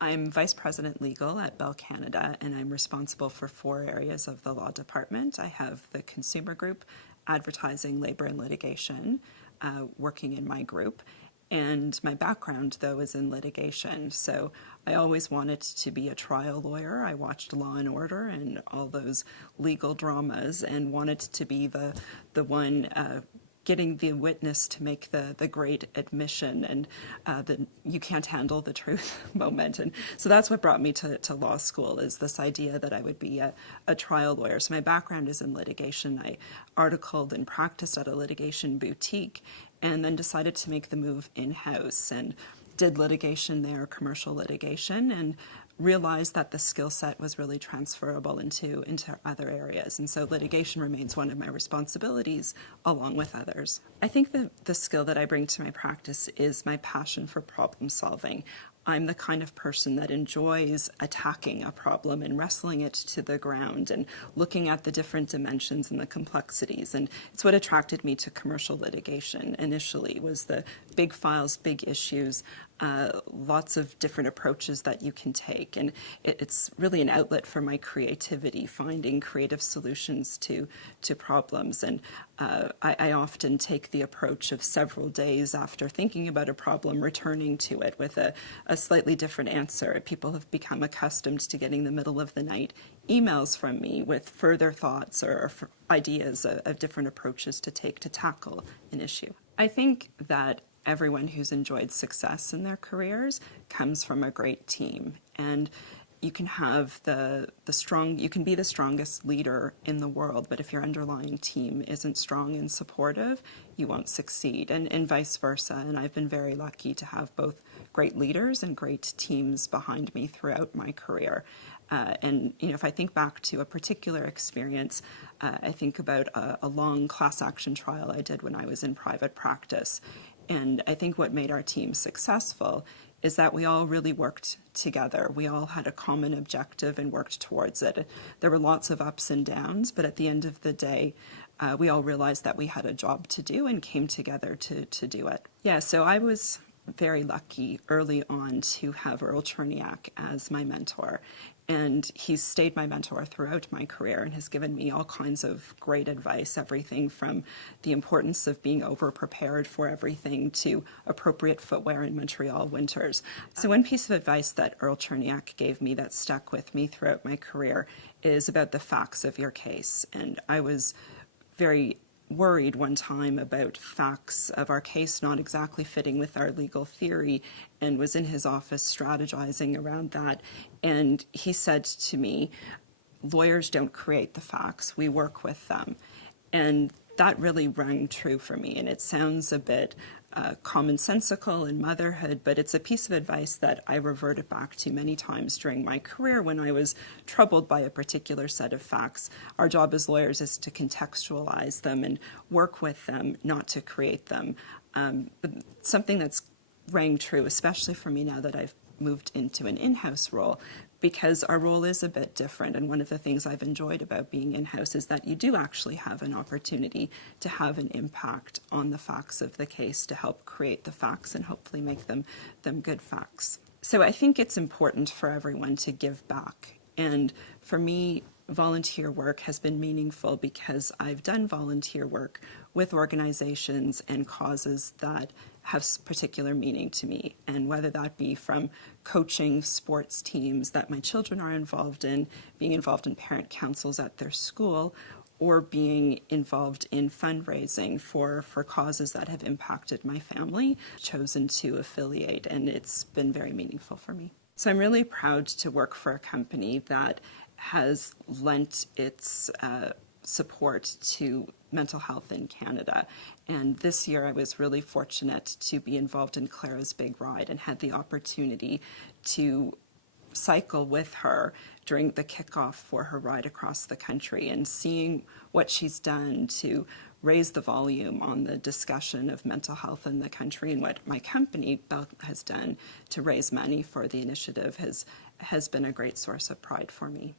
I'm Vice President Legal at Bell Canada, and I'm responsible for 4 areas of the law department. I have the consumer group, advertising, labor, and litigation, working in my group. And my background, though, is in litigation. So I always wanted to be a trial lawyer. I watched Law and Order and all those legal dramas and wanted to be the one getting the witness to make the great admission and the you can't handle the truth moment. And so that's what brought me to law school, is this idea that I would be a trial lawyer. So my background is in litigation. I articled and practiced at a litigation boutique and then decided to make the move in-house and did litigation there, commercial litigation, and realized that the skill set was really transferable into other areas. And so litigation remains one of my responsibilities along with others. I think the skill that I bring to my practice is my passion for problem solving. I'm the kind of person that enjoys attacking a problem and wrestling it to the ground and looking at the different dimensions and the complexities. And it's what attracted me to commercial litigation initially, was the big files, big issues, lots of different approaches that you can take. And it's really an outlet for my creativity, finding creative solutions to problems. And I often take the approach of several days after thinking about a problem, returning to it with a slightly different answer. People have become accustomed to getting the middle of the night emails from me with further thoughts or ideas of different approaches to take to tackle an issue. I think that everyone who's enjoyed success in their careers comes from a great team, and you can have you can be the strongest leader in the world, but if your underlying team isn't strong and supportive, you won't succeed, and vice versa. And I've been very lucky to have both great leaders and great teams behind me throughout my career. And if I think back to a particular experience, I think about a long class action trial I did when I was in private practice. And I think what made our team successful is that we all really worked together. We all had a common objective and worked towards it. There were lots of ups and downs, but at the end of the day, we all realized that we had a job to do and came together to do it. Yeah, so I was very lucky early on to have Earl Cherniak as my mentor. And he's stayed my mentor throughout my career and has given me all kinds of great advice, everything from the importance of being over-prepared for everything to appropriate footwear in Montreal winters. So one piece of advice that Earl Cherniak gave me that stuck with me throughout my career is about the facts of your case. And I was very worried one time about facts of our case not exactly fitting with our legal theory, and was in his office strategizing around that. And he said to me, lawyers don't create the facts, we work with them. And that really rang true for me. And it sounds a bit commonsensical in motherhood, but it's a piece of advice that I reverted back to many times during my career when I was troubled by a particular set of facts. Our job as lawyers is to contextualize them and work with them, not to create them. But something that's rang true, especially for me now that I've moved into an in-house role, because our role is a bit different. And one of the things I've enjoyed about being in-house is that you do actually have an opportunity to have an impact on the facts of the case, to help create the facts and hopefully make them good facts. So I think it's important for everyone to give back. And for me, volunteer work has been meaningful because I've done volunteer work with organizations and causes that have particular meaning to me. And whether that be from coaching sports teams that my children are involved in, being involved in parent councils at their school, or being involved in fundraising for causes that have impacted my family, chosen to affiliate, and it's been very meaningful for me. So I'm really proud to work for a company that has lent its support to mental health in Canada. And this year I was really fortunate to be involved in Clara's Big Ride and had the opportunity to cycle with her during the kickoff for her ride across the country, and seeing what she's done to raise the volume on the discussion of mental health in the country, and what my company, Bell, has done to raise money for the initiative has been a great source of pride for me.